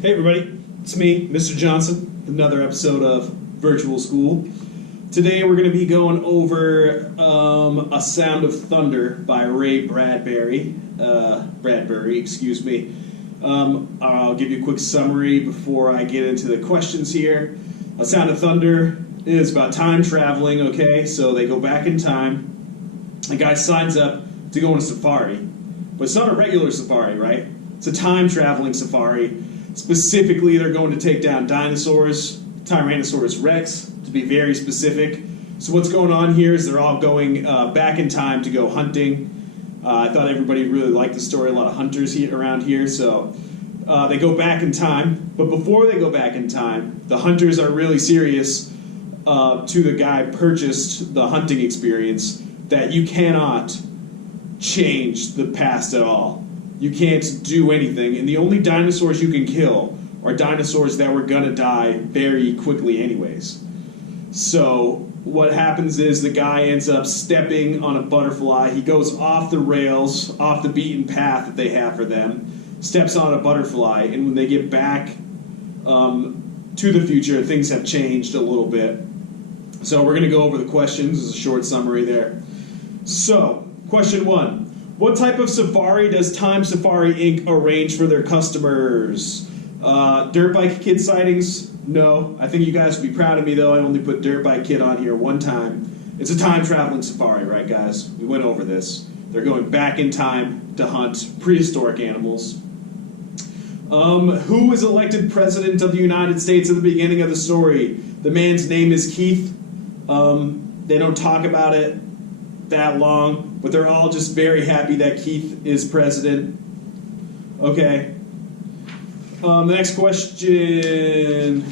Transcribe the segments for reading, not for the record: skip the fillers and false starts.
Hey everybody, it's me, Mr. Johnson, with another episode of Virtual School. Today we're going to be going over A Sound of Thunder by Ray Bradbury. I'll give you a quick summary before I get into the questions here. A Sound of Thunder is about time traveling, okay? So they go back in time. A guy signs up to go on a safari. But it's not a regular safari, right? It's a time-traveling safari. Specifically, they're going to take down dinosaurs, Tyrannosaurus Rex, to be very specific. So what's going on here is they're all going back in time to go hunting. I thought everybody really liked the story. A lot of hunters around here, so they go back in time. But before they go back in time, the hunters are really serious to the guy who purchased the hunting experience that you cannot change the past at all. You can't do anything, and the only dinosaurs you can kill are dinosaurs that were gonna die very quickly anyways. So what happens is the guy ends up stepping on a butterfly. He goes off the rails, off the beaten path that they have for them, steps on a butterfly, and when they get back to the future, things have changed a little bit. So we're gonna go over the questions. This is a short summary there. So, question 1. What type of safari does Time Safari Inc. arrange for their customers? Dirt Bike Kid sightings? No. I think you guys would be proud of me, though. I only put Dirt Bike Kid on here one time. It's a time-traveling safari, right, guys? We went over this. They're going back in time to hunt prehistoric animals. Who was elected president of the United States at the beginning of the story? The man's name is Keith. They don't talk about it that long, but they're all just very happy that Keith is president. Okay. The next question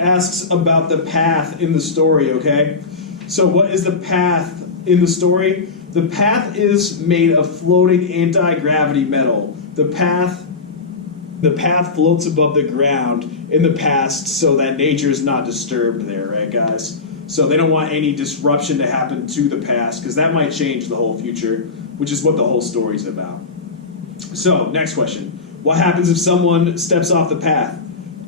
asks about the path in the story, okay? So what is the path in the story? The path is made of floating anti-gravity metal. The path floats above the ground in the past so that nature is not disturbed there, right, guys? So they don't want any disruption to happen to the past, because that might change the whole future, which is what the whole story's about. So, next question. What happens if someone steps off the path?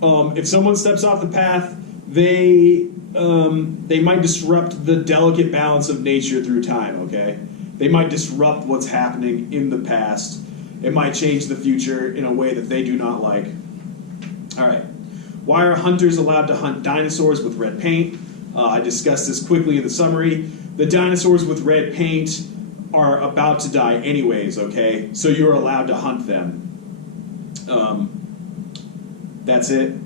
If someone steps off the path, they might disrupt the delicate balance of nature through time, okay? They might disrupt what's happening in the past. It might change the future in a way that they do not like. All right. Why are hunters allowed to hunt dinosaurs with red paint? I discussed this quickly in the summary. The dinosaurs with red paint are about to die anyways, okay? So you're allowed to hunt them. That's it.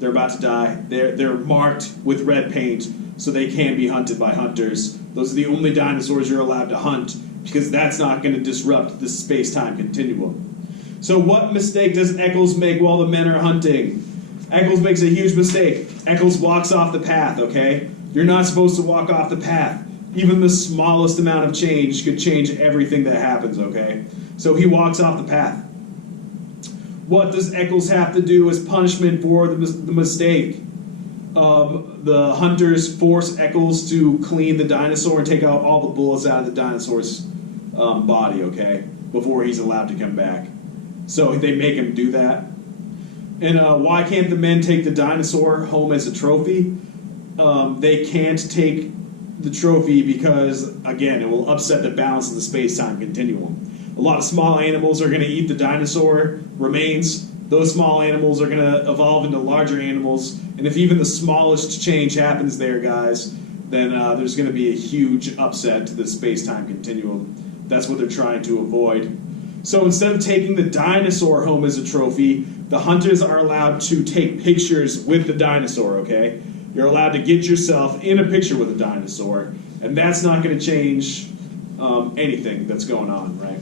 They're about to die. They're marked with red paint, so they can be hunted by hunters. Those are the only dinosaurs you're allowed to hunt, because that's not going to disrupt the space-time continuum. So what mistake does Eccles make while the men are hunting? Eccles makes a huge mistake. Eccles walks off the path, okay? You're not supposed to walk off the path. Even the smallest amount of change could change everything that happens, okay? So he walks off the path. What does Eccles have to do as punishment for the mistake? The hunters force Eccles to clean the dinosaur and take out all the bullets out of the dinosaur's body, okay? Before he's allowed to come back. So they make him do that. And why can't the men take the dinosaur home as a trophy? They can't take the trophy because, again, it will upset the balance of the space-time continuum. A lot of small animals are going to eat the dinosaur remains. Those small animals are going to evolve into larger animals. And if even the smallest change happens there, guys, then there's going to be a huge upset to the space-time continuum. That's what they're trying to avoid. So instead of taking the dinosaur home as a trophy, the hunters are allowed to take pictures with the dinosaur, okay? You're allowed to get yourself in a picture with a dinosaur, and that's not going to change anything that's going on, right?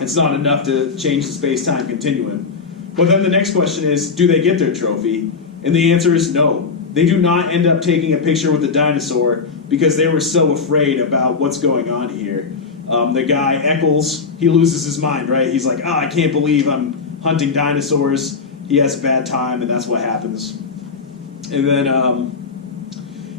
It's not enough to change the space-time continuum. But then the next question is, do they get their trophy? And the answer is no. They do not end up taking a picture with the dinosaur because they were so afraid about what's going on here. The guy, Eccles, he loses his mind, right? He's like, I can't believe I'm hunting dinosaurs. He has a bad time, and that's what happens. And then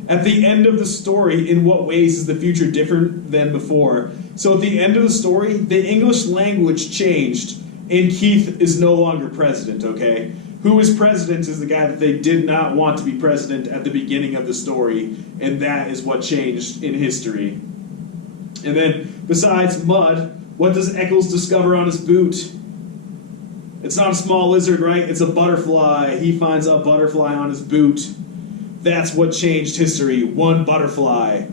at the end of the story, in what ways is the future different than before? So at the end of the story, the English language changed, And Keith is no longer president, okay? Who is president is the guy that they did not want to be president at the beginning of the story, and that is what changed in history. And then, besides mud, what does Eccles discover on his boot? It's not a small lizard, right? It's a butterfly. He finds a butterfly on his boot. That's what changed history. One butterfly.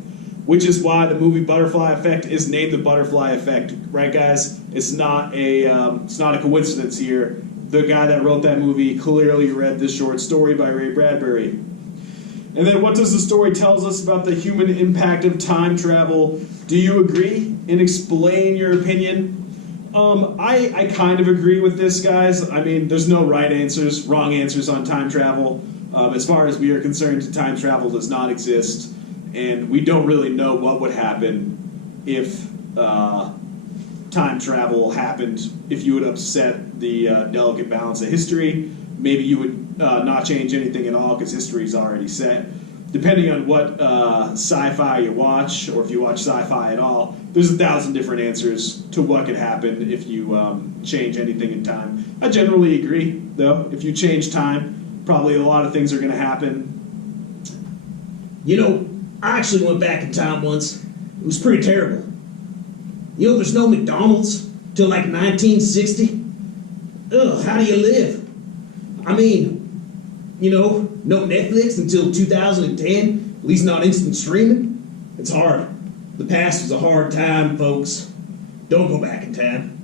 Which is why the movie Butterfly Effect is named the Butterfly Effect, right, guys? It's not a coincidence here. The guy that wrote that movie clearly read this short story by Ray Bradbury. And then what does the story tell us about the human impact of time travel? Do you agree? And explain your opinion. I kind of agree with this, guys. I mean, there's no right answers, wrong answers on time travel. As far as we are concerned, time travel does not exist. And we don't really know what would happen if time travel happened, if you would upset the delicate balance of history. Maybe you would not change anything at all because history is already set. Depending on what sci-fi you watch, or if you watch sci-fi at all, there's 1,000 different answers to what could happen if you change anything in time. I generally agree, though. If you change time, probably a lot of things are going to happen. You know, I actually went back in time once. It was pretty terrible. You know, there's no McDonald's till like 1960. Ugh, how do you live? I mean, you know, no Netflix until 2010, at least not instant streaming. It's hard. The past was a hard time, folks. Don't go back in time.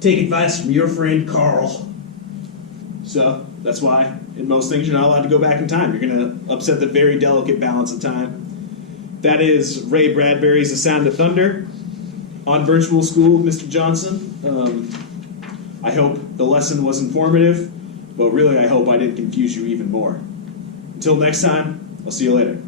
Take advice from your friend Carl. So, that's why, in most things, you're not allowed to go back in time. You're going to upset the very delicate balance of time. That is Ray Bradbury's The Sound of Thunder on Virtual School with Mr. Johnson. I hope the lesson was informative, but really I hope I didn't confuse you even more. Until next time, I'll see you later.